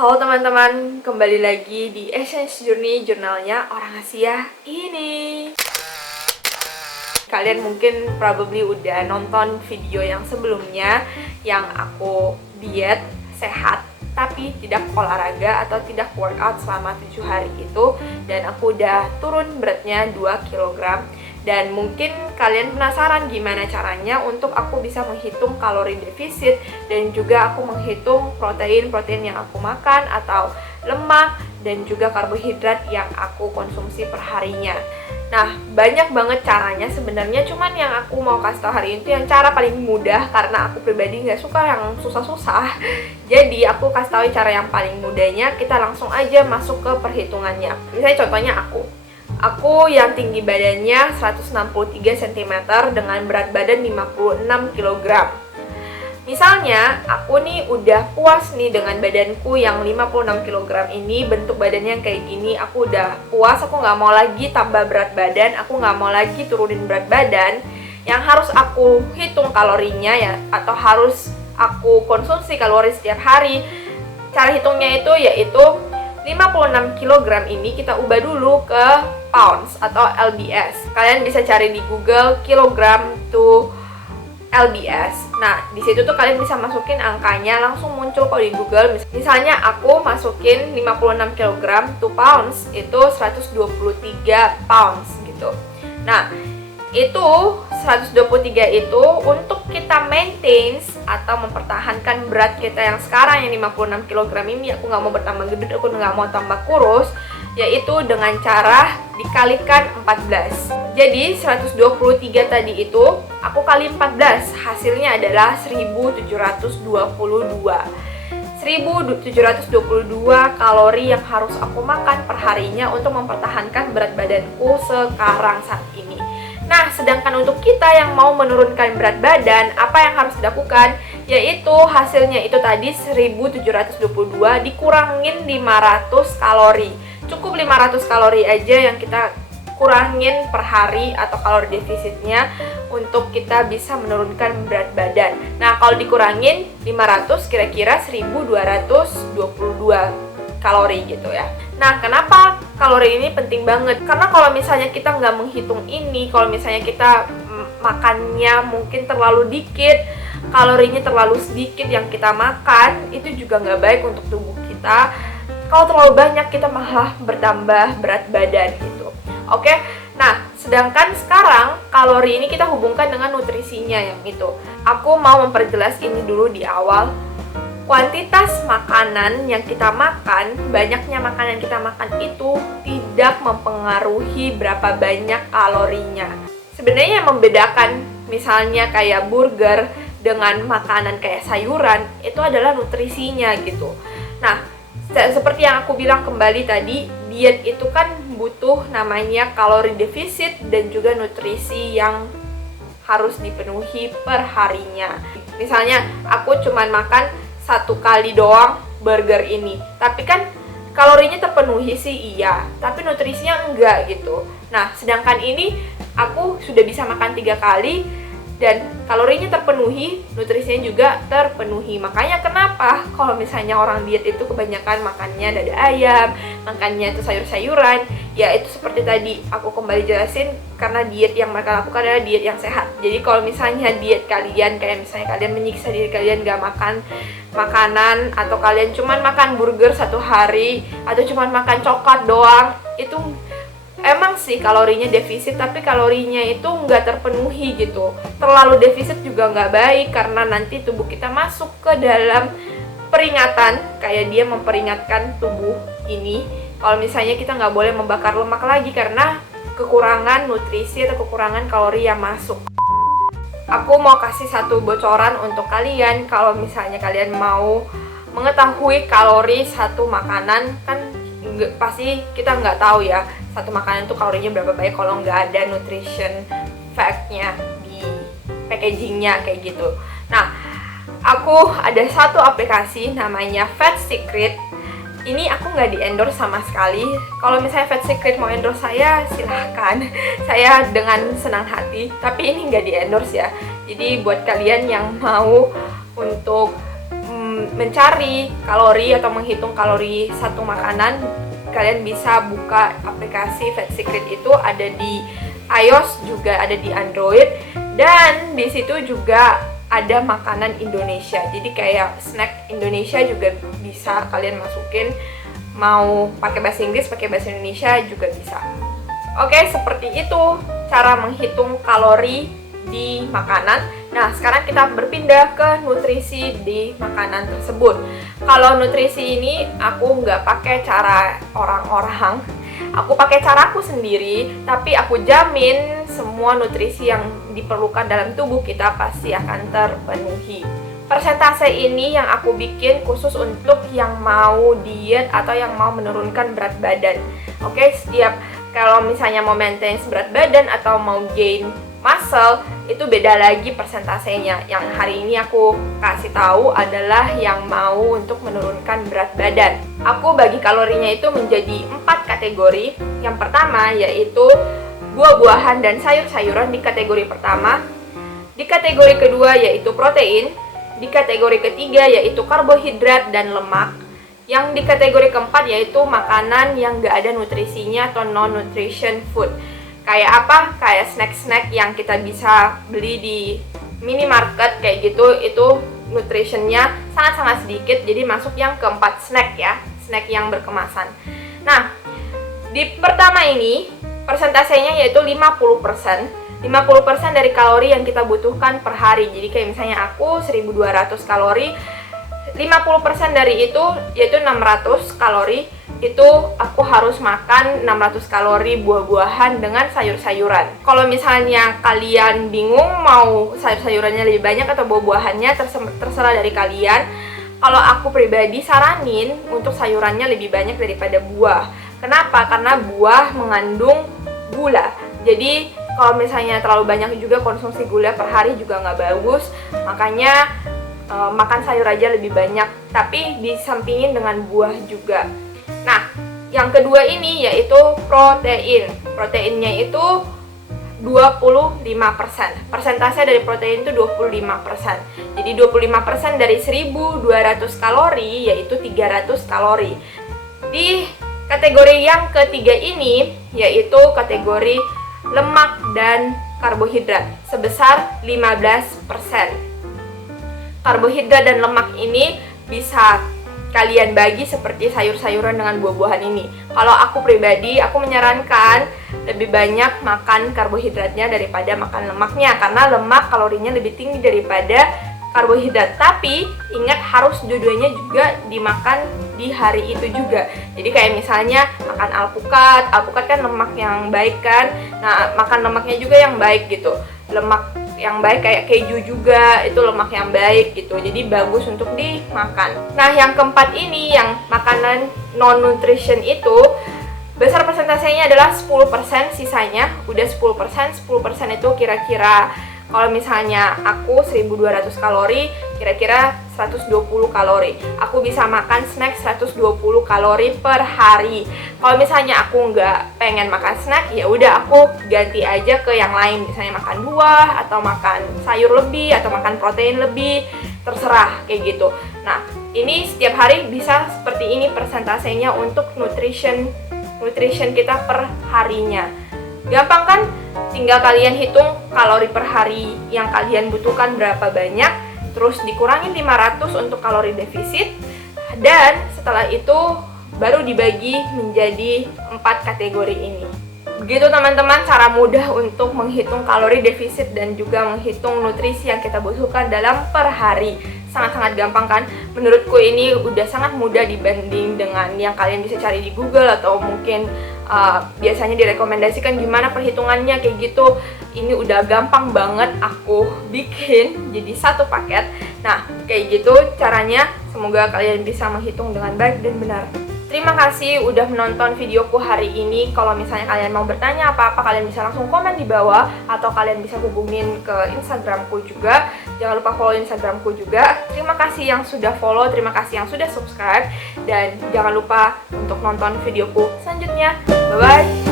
Halo teman-teman, kembali lagi di Essence Journey, jurnalnya orang Asia ini. Kalian mungkin probably udah nonton video yang sebelumnya yang aku diet sehat tapi tidak olahraga atau tidak workout selama 7 hari itu, dan aku udah turun beratnya 2 kg. Dan mungkin kalian penasaran gimana caranya untuk aku bisa menghitung kalori defisit dan juga aku menghitung protein yang aku makan atau lemak dan juga karbohidrat yang aku konsumsi perharinya. Nah, banyak banget caranya sebenarnya, cuman yang aku mau kasih tau hari ini tuh yang cara paling mudah karena aku pribadi nggak suka yang susah-susah. Jadi aku kasih tau cara yang paling mudahnya, kita langsung aja masuk ke perhitungannya. Misalnya contohnya Aku yang tinggi badannya 163 cm dengan berat badan 56 kg. Misalnya, aku nih udah puas nih dengan badanku yang 56 kg ini, bentuk badannya yang kayak gini, aku udah puas, aku nggak mau lagi tambah berat badan, aku nggak mau lagi turunin berat badan. Yang harus aku hitung kalorinya ya, atau harus aku konsumsi kalori setiap hari. Cara hitungnya itu yaitu 56 kg ini kita ubah dulu ke pounds atau lbs. Kalian bisa cari di Google kilogram to lbs. Nah, di situ tuh kalian bisa masukin angkanya, langsung muncul kalau di Google. Misalnya aku masukin 56 kg to pounds itu 123 pounds gitu. Nah, itu 123 itu untuk kita maintain atau mempertahankan berat kita yang sekarang yang 56 kg ini. Aku nggak mau bertambah gendut, aku nggak mau tambah kurus, yaitu dengan cara dikalikan 14. Jadi 123 tadi itu aku kali 14, hasilnya adalah 1722. 1722 kalori yang harus aku makan perharinya untuk mempertahankan berat badanku sekarang saat ini. Nah, sedangkan untuk kita yang mau menurunkan berat badan, apa yang harus dilakukan? Yaitu hasilnya itu tadi 1722 dikurangin 500 kalori. Cukup 500 kalori aja yang kita kurangin per hari atau kalori defisitnya untuk kita bisa menurunkan berat badan. Nah, kalau dikurangin 500 kira-kira 1222 kalori gitu ya. Nah, kenapa kalori ini penting banget? Karena kalau misalnya kita nggak menghitung ini, kalau misalnya kita makannya mungkin terlalu dikit, kalorinya terlalu sedikit yang kita makan, itu juga nggak baik untuk tubuh kita. Kalau terlalu banyak, kita malah bertambah berat badan gitu. Oke? Nah, sedangkan sekarang kalori ini kita hubungkan dengan nutrisinya yang itu. Aku mau memperjelas ini dulu di awal. Kuantitas makanan yang kita makan, banyaknya makanan yang kita makan itu tidak mempengaruhi berapa banyak kalorinya. Sebenarnya yang membedakan misalnya kayak burger dengan makanan kayak sayuran, itu adalah nutrisinya gitu. Nah, seperti yang aku bilang kembali tadi, diet itu kan butuh namanya kalori defisit dan juga nutrisi yang harus dipenuhi per harinya. Misalnya aku cuman makan satu kali doang burger ini, tapi kan kalorinya terpenuhi sih iya, tapi nutrisinya enggak gitu. Nah, sedangkan ini aku sudah bisa makan 3 kali dan kalorinya terpenuhi, nutrisinya juga terpenuhi. Makanya kenapa kalau misalnya orang diet itu kebanyakan makannya dada ayam, makannya itu sayur-sayuran, ya itu seperti tadi aku kembali jelasin, karena diet yang mereka lakukan adalah diet yang sehat. Jadi kalau misalnya diet kalian, kayak misalnya kalian menyiksa diri kalian gak makan makanan, atau kalian cuman makan burger 1 hari, atau cuman makan coklat doang, itu emang sih kalorinya defisit, tapi kalorinya itu nggak terpenuhi gitu. Terlalu defisit juga nggak baik, karena nanti tubuh kita masuk ke dalam peringatan, kayak dia memperingatkan tubuh ini kalau misalnya kita nggak boleh membakar lemak lagi karena kekurangan nutrisi atau kekurangan kalori yang masuk. Aku mau kasih satu bocoran untuk kalian. Kalau misalnya kalian mau mengetahui kalori satu makanan, kan pasti kita nggak tahu ya satu makanan itu kalorinya berapa banyak kalau nggak ada nutrition fact-nya di packagingnya kayak gitu. Nah, aku ada satu aplikasi namanya Fat Secret. Ini aku nggak di-endorse sama sekali. Kalau misalnya Fat Secret mau endorse saya, silahkan. Saya dengan senang hati. Tapi ini nggak di-endorse ya. Jadi buat kalian yang mau untuk mencari kalori atau menghitung kalori satu makanan, kalian bisa buka aplikasi Fat Secret. Itu ada di iOS, juga ada di Android, dan di situ juga ada makanan Indonesia. Jadi kayak snack Indonesia juga bisa kalian masukin, mau pakai bahasa Inggris, pakai bahasa Indonesia juga bisa. Oke, seperti itu cara menghitung kalori di makanan. Nah, sekarang kita berpindah ke nutrisi di makanan tersebut. Kalau nutrisi ini aku nggak pakai cara orang-orang, aku pakai caraku sendiri, tapi aku jamin semua nutrisi yang diperlukan dalam tubuh kita pasti akan terpenuhi. Persentase ini yang aku bikin khusus untuk yang mau diet atau yang mau menurunkan berat badan. Oke, setiap kalau misalnya mau maintain berat badan atau mau gain muscle, itu beda lagi persentasenya. Yang hari ini aku kasih tahu adalah yang mau untuk menurunkan berat badan. Aku bagi kalorinya itu menjadi 4 kategori. Yang pertama yaitu buah-buahan dan sayur-sayuran di kategori pertama. Di kategori kedua yaitu protein. Di kategori ketiga yaitu karbohidrat dan lemak. Yang di kategori keempat yaitu makanan yang gak ada nutrisinya atau non-nutrition food. Kayak apa? Kayak snack-snack yang kita bisa beli di minimarket kayak gitu, itu nutritionnya sangat-sangat sedikit, jadi masuk yang keempat, snack ya, snack yang berkemasan. Nah, di pertama ini persentasenya yaitu 50%. 50% dari kalori yang kita butuhkan per hari. Jadi kayak misalnya aku 1200 kalori, 50% dari itu yaitu 600 kalori, itu aku harus makan 600 kalori buah-buahan dengan sayur-sayuran. Kalau misalnya kalian bingung mau sayur-sayurannya lebih banyak atau buah-buahannya, terserah dari kalian. Kalau aku pribadi saranin untuk sayurannya lebih banyak daripada buah. Kenapa? Karena buah mengandung gula. Jadi kalau misalnya terlalu banyak juga konsumsi gula per hari juga nggak bagus. Makanya makan sayur aja lebih banyak, tapi disampingin dengan buah juga. Nah, yang kedua ini yaitu protein. Proteinnya itu 25%. Persentase dari protein itu 25%. Jadi 25% dari 1200 kalori yaitu 300 kalori. Di kategori yang ketiga ini yaitu kategori lemak dan karbohidrat sebesar 15%. Karbohidrat dan lemak ini bisa kalian bagi seperti sayur-sayuran dengan buah-buahan ini. Kalau aku pribadi, aku menyarankan lebih banyak makan karbohidratnya daripada makan lemaknya, karena lemak kalorinya lebih tinggi daripada karbohidrat. Tapi ingat, harus dua-duanya juga dimakan di hari itu juga. Jadi kayak misalnya makan alpukat kan lemak yang baik kan. Nah, makan lemaknya juga yang baik gitu. Lemak yang baik kayak keju juga, itu lemak yang baik gitu. Jadi bagus untuk dimakan. Nah, yang keempat ini yang makanan non nutrition itu besar persentasenya adalah 10%, sisanya udah 10%. 10% itu kira-kira kalau misalnya aku 1200 kalori, kira-kira 120 kalori. Aku bisa makan snack 120 kalori per hari. Kalau misalnya aku nggak pengen makan snack, ya udah aku ganti aja ke yang lain. Misalnya makan buah, atau makan sayur lebih, atau makan protein lebih, terserah kayak gitu. Nah, ini setiap hari bisa seperti ini persentasenya untuk nutrition kita per harinya. Gampang kan? Tinggal kalian hitung kalori per hari yang kalian butuhkan berapa banyak, terus dikurangin 500 untuk kalori defisit, dan setelah itu baru dibagi menjadi 4 kategori ini. Begitu teman-teman cara mudah untuk menghitung kalori defisit dan juga menghitung nutrisi yang kita butuhkan dalam per hari. Sangat-sangat gampang kan? Menurutku ini udah sangat mudah dibanding dengan yang kalian bisa cari di Google, atau mungkin biasanya direkomendasikan gimana perhitungannya kayak gitu. Ini udah gampang banget aku bikin jadi satu paket. Nah, kayak gitu caranya. Semoga kalian bisa menghitung dengan baik dan benar. Terima kasih udah menonton videoku hari ini. Kalau misalnya kalian mau bertanya apa-apa, kalian bisa langsung komen di bawah, atau kalian bisa hubungin ke Instagramku juga. Jangan lupa follow Instagramku juga. Terima kasih yang sudah follow, terima kasih yang sudah subscribe, dan jangan lupa untuk nonton videoku selanjutnya. Bye-bye!